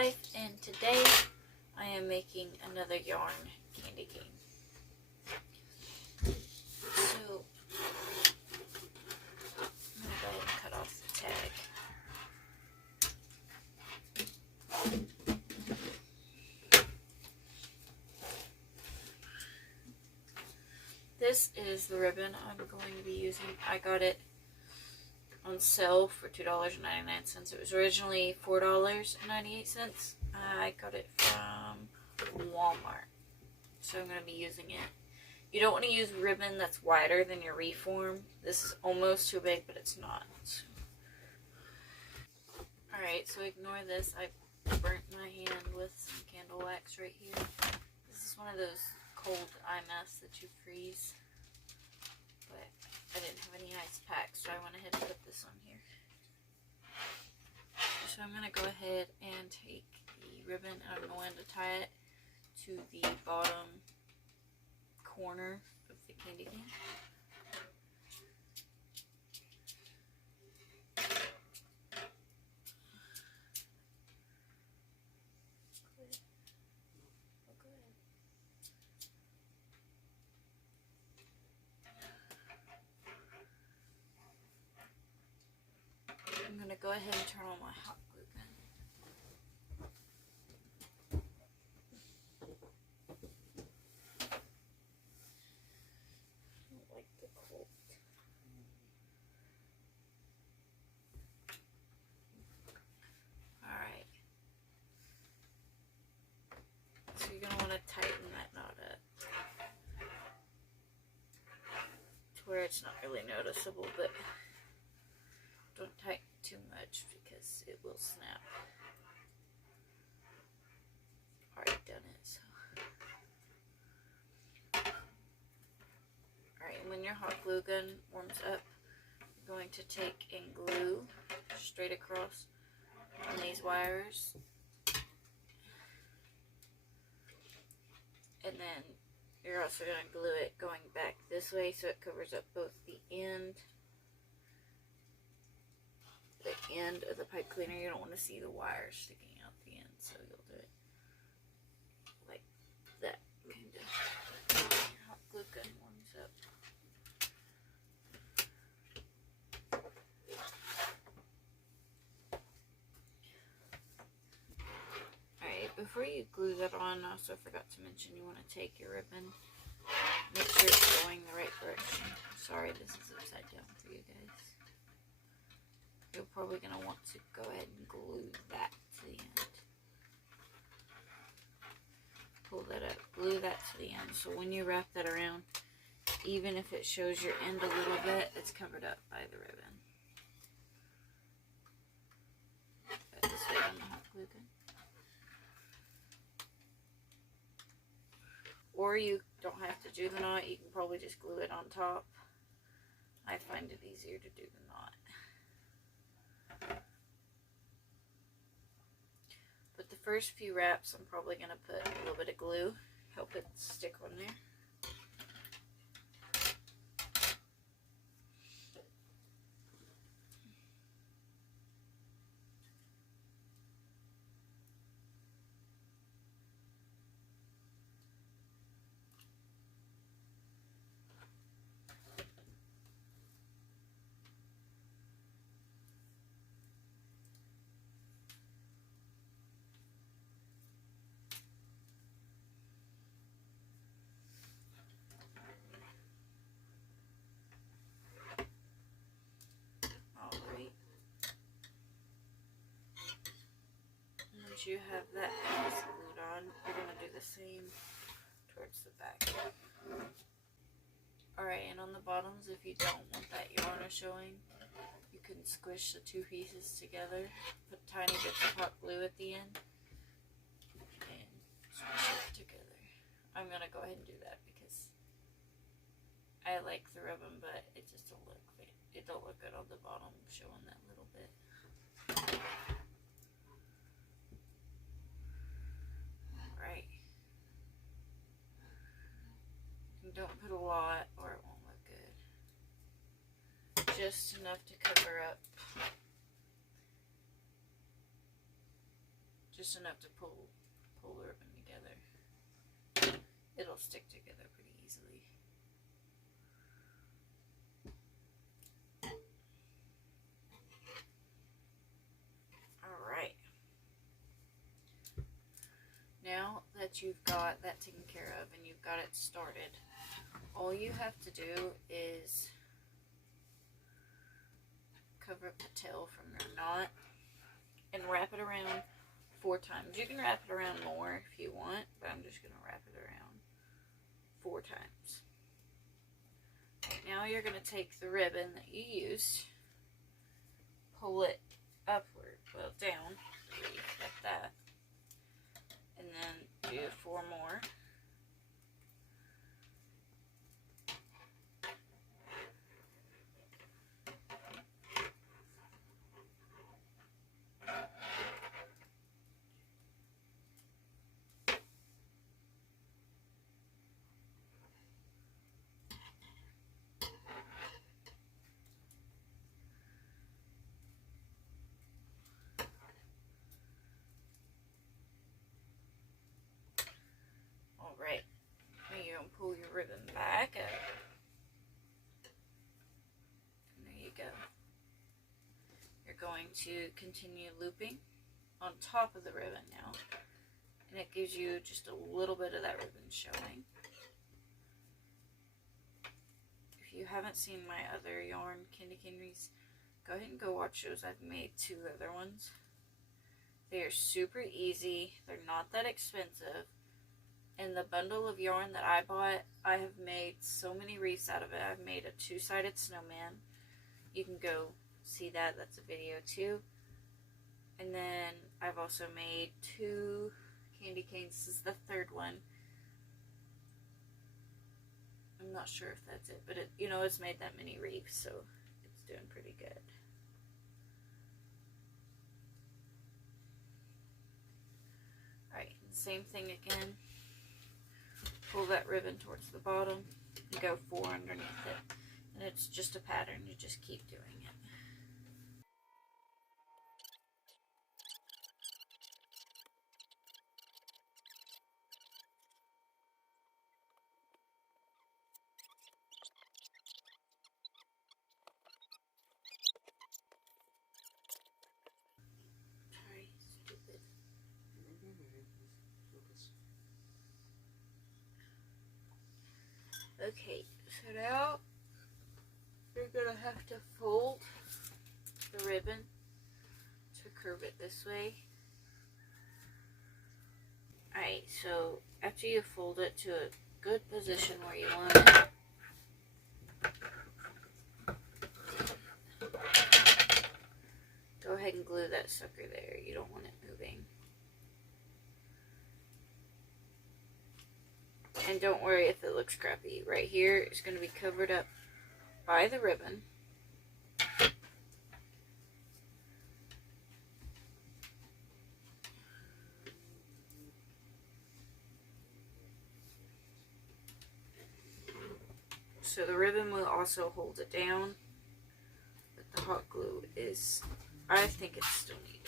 Life, and today I am making another yarn candy cane. So I'm going to go ahead and cut off the tag. This is the ribbon I'm going to be using. I got it on sale for $2.99. It was originally $4.98. I got it from Walmart. So I'm going to be using it. You don't want to use ribbon that's wider than your reform. This is almost too big, but it's not. Alright, so ignore this. I burnt my hand with some candle wax right here. This is one of those cold eye masks that you freeze. But I didn't have any ice packs, so I went ahead and put this on here. So I'm going to go ahead and take the ribbon and I'm going to tie it to the bottom corner of the candy cane. I'm going to go ahead and turn on my hot glue gun. I don't like the cold. Alright. So you're going to want to tighten that knot up to where it's not really noticeable, but don't tighten too much because it will snap. Already done it, so. Alright, when your hot glue gun warms up, you're going to take and glue straight across on these wires. And then you're also going to glue it going back this way so it covers up both the end of the pipe cleaner. You don't want to see the wires sticking out the end, so you'll do it like that, kind of. Your hot glue gun warms up. Alright, before you glue that on, I also forgot to mention you want to take your ribbon, make sure it's going the right direction. Sorry, this is upside down for you guys. You're probably going to want to go ahead and glue that to the end. Pull that up, glue that to the end. So when you wrap that around, even if it shows your end a little bit, it's covered up by the ribbon. Put this way on the hot glue gun. Or you don't have to do the knot, you can probably just glue it on top. I find it easier to do the knot. But the first few wraps, I'm probably going to put a little bit of glue, help it stick on there. Once you have that piece glued on, you're going to do the same towards the back. Alright, and on the bottoms, if you don't want that yarn showing, you can squish the two pieces together, put tiny bits of hot glue at the end, and squish it together. I'm going to go ahead and do that because I like the ribbon, but it just don't look good on the bottom, showing that little bit. Right. And don't put a lot or it won't look good. Just enough to cover up Just enough to pull the ribbon together. It'll stick together pretty easily. Alright. Now that you've got that taken care of and you've got it started, all you have to do is cover up the tail from your knot and wrap it around 4 times. You can wrap it around more if you want, but I'm just going to wrap it around 4 times. Right, now you're going to take the ribbon that you used, pull it upward, well down, like that, and then do 4 more. Alright, now you're going to pull your ribbon back up. And there you go. You're going to continue looping on top of the ribbon now. And it gives you just a little bit of that ribbon showing. If you haven't seen my other yarn candy cane wreaths, go ahead and go watch those. I've made 2 other ones. They are super easy. They're not that expensive. And the bundle of yarn that I bought, I have made so many wreaths out of it. I've made a 2-sided snowman. You can go see that. That's a video too. And then I've also made 2 candy canes. This is the 3rd one. I'm not sure if that's it, but it, you know, it's made that many wreaths, so it's doing pretty good. Alright, same thing again. Pull that ribbon towards the bottom and go 4 underneath it. And it's just a pattern, you just keep doing it. Sorry, stupid. Okay, so now you're gonna have to fold the ribbon to curve it this way. Alright, so after you fold it to a good position where you want it, go ahead and glue that sucker there. You don't want it moving. And don't worry if it looks crappy. Right here is going to be covered up by the ribbon. So the ribbon will also hold it down, but the hot glue is, I think it's still needed.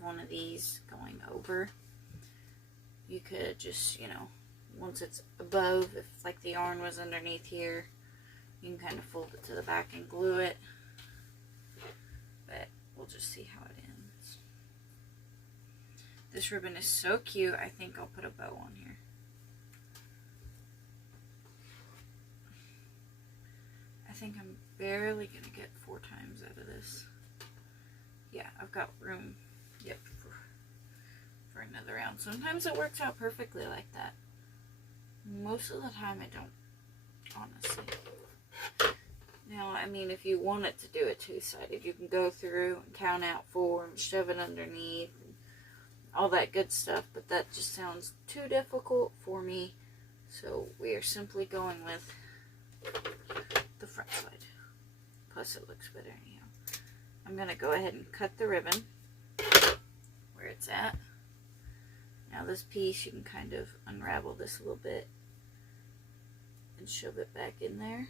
One of these going over. You could just, you know, once it's above, if like the yarn was underneath here, you can kind of fold it to the back and glue it. But we'll just see how it ends. This ribbon is so cute, I think I'll put a bow on here. I think I'm barely gonna get 4 times out of this. Yeah, I've got room. Yep. for another round. Sometimes it works out perfectly like that. Most of the time it don't, honestly. Now, I mean, if you want it to do it two-sided, you can go through and count out 4 and shove it underneath and all that good stuff, but that just sounds too difficult for me, so we are simply going with the front side. Plus, it looks better anyhow. I'm going to go ahead and cut the ribbon where it's at. Now, this piece, you can kind of unravel this a little bit and shove it back in there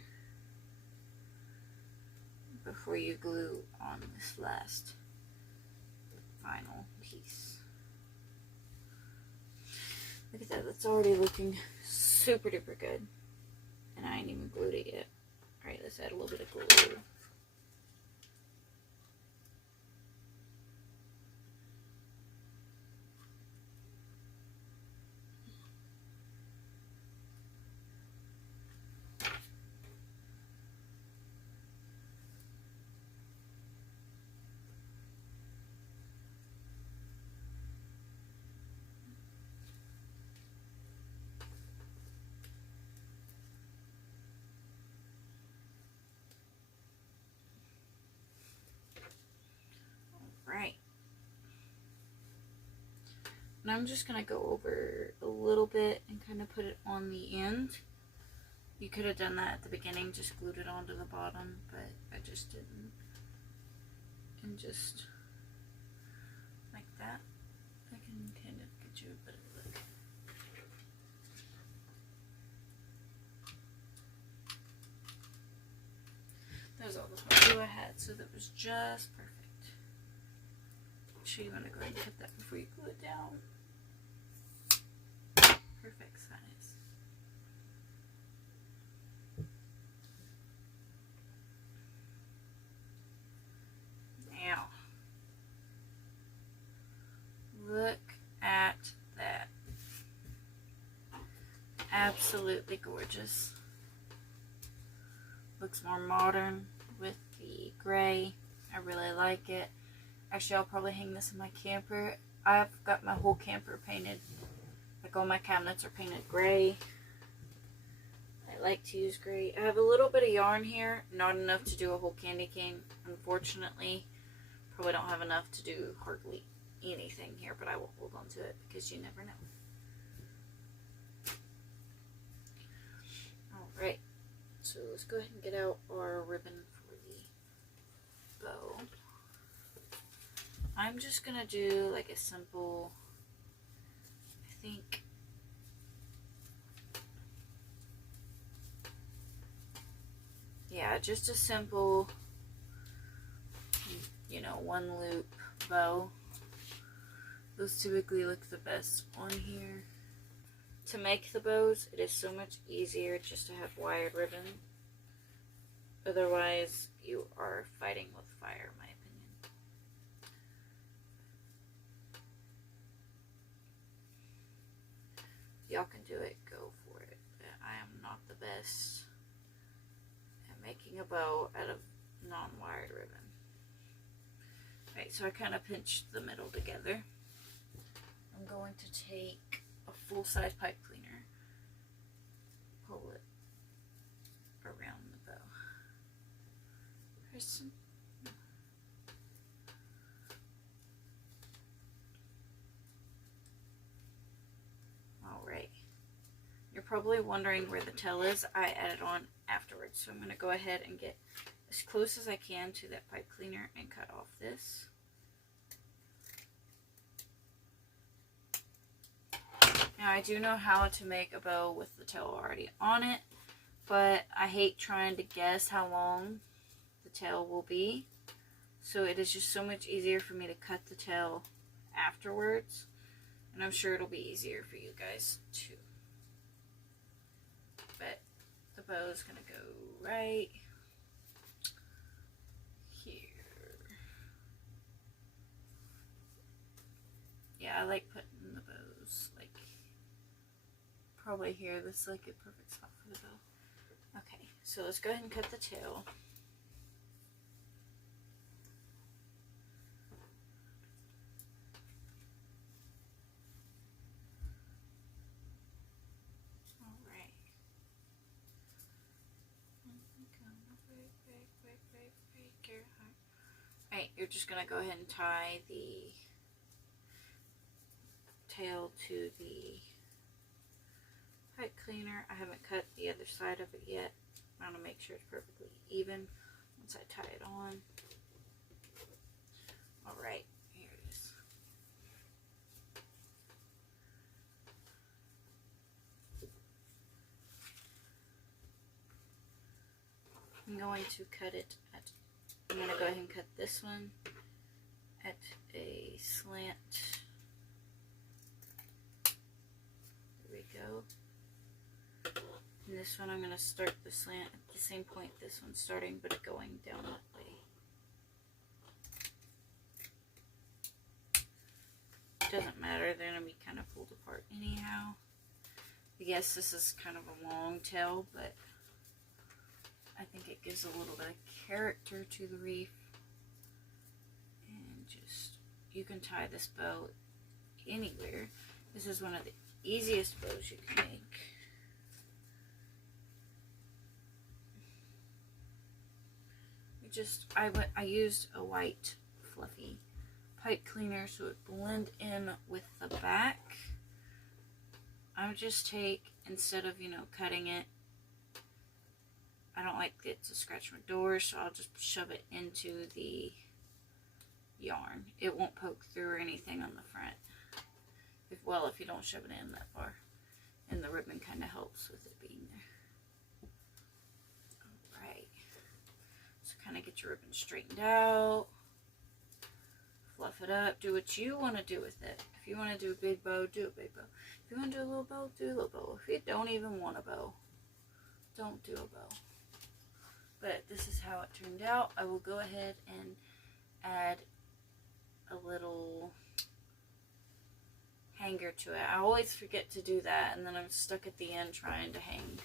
before you glue on this last final piece. Look at that, that's already looking super duper good. And I ain't even glued it yet. Alright, let's add a little bit of glue. Right. And I'm just going to go over a little bit and kind of put it on the end. You could have done that at the beginning, just glued it onto the bottom, but I just didn't. And just like that. I can kind of get you a bit of look. That was all the glue I had, so that was just perfect. So you want to go ahead and cut that before you glue it down. Perfect size. Now, look at that. Absolutely gorgeous. Looks more modern with the gray. I really like it. Actually, I'll probably hang this in my camper. I've got my whole camper painted. Like all my cabinets are painted gray. I like to use gray. I have a little bit of yarn here. Not enough to do a whole candy cane, unfortunately. Probably don't have enough to do hardly anything here, but I will hold on to it because you never know. Alright, so let's go ahead and get out our ribbon for the bow. I'm just going to do like a simple, I think, yeah, just a simple, you know, 1 loop bow. Those typically look the best on here. To make the bows, it is so much easier just to have wired ribbon. Otherwise, you are fighting with fire, in my opinion. Y'all can do it, go for it. I am not the best at making a bow out of non-wired ribbon. Right, so I kind of pinched the middle together. I'm going to take a full-size pipe cleaner, pull it around the bow. There's some. Alright. You're probably wondering where the tail is. I added on afterwards, so I'm going to go ahead and get as close as I can to that pipe cleaner and cut off this. Now I do know how to make a bow with the tail already on it, but I hate trying to guess how long the tail will be. So it is just so much easier for me to cut the tail afterwards, and I'm sure it'll be easier for you guys too. But the bow is going to go right here. Yeah, I like putting the bows like probably here. This is like a perfect spot for the bow. Okay, so let's go ahead and cut the tail. break your heart. Alright, you're just going to go ahead and tie the tail to the pipe cleaner. I haven't cut the other side of it yet. I want to make sure it's perfectly even once I tie it on. Alright, here it is. I'm going to cut it at, I'm going to go ahead and cut this one at a slant. There we go. And this one I'm going to start the slant at the same point this one's starting, but it going down that way. Doesn't matter, they're going to be kind of pulled apart anyhow. I guess this is kind of a long tail, but I think it gives a little bit of character to the wreath. And just, you can tie this bow anywhere. This is one of the easiest bows you can make. I used a white fluffy pipe cleaner so it blend in with the back. I would just take, instead of, cutting it, I don't like it to scratch my door, so I'll just shove it into the yarn. It won't poke through or anything on the front. If you don't shove it in that far. And the ribbon kind of helps with it being there. Alright. So kind of get your ribbon straightened out. Fluff it up. Do what you want to do with it. If you want to do a big bow, do a big bow. If you want to do a little bow, do a little bow. If you don't even want a bow, don't do a bow. But this is how it turned out. I will go ahead and add a little hanger to it. I always forget to do that, and then I'm stuck at the end trying to hang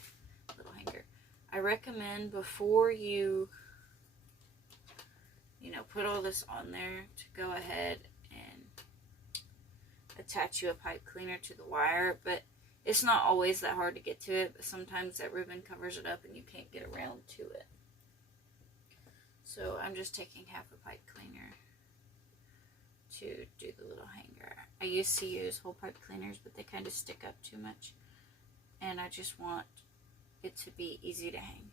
a little hanger. I recommend before you put all this on there to go ahead and attach you a pipe cleaner to the wire, but it's not always that hard to get to it, but sometimes that ribbon covers it up and you can't get around to it. So I'm just taking half a pipe cleaner to do the little hanger. I used to use whole pipe cleaners, but they kind of stick up too much, and I just want it to be easy to hang.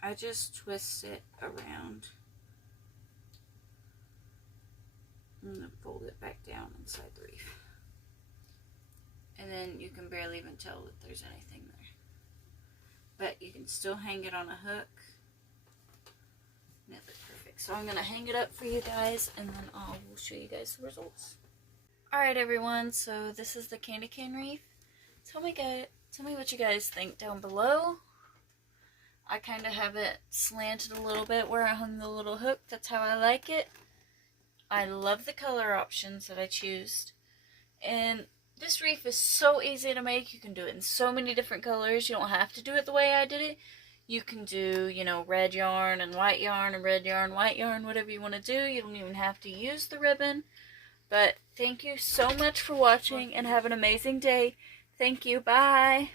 I just twist it around and then fold it back down inside the wreath. And then you can barely even tell that there's anything there. But you can still hang it on a hook. And it looks perfect. So I'm going to hang it up for you guys, and then I will show you guys the results. Alright everyone, so this is the candy cane wreath. Tell me what you guys think down below. I kind of have it slanted a little bit where I hung the little hook. That's how I like it. I love the color options that I chose. And this wreath is so easy to make. You can do it in so many different colors. You don't have to do it the way I did it. You can do, red yarn and white yarn and red yarn, white yarn, whatever you want to do. You don't even have to use the ribbon. But thank you so much for watching and have an amazing day. Thank you. Bye.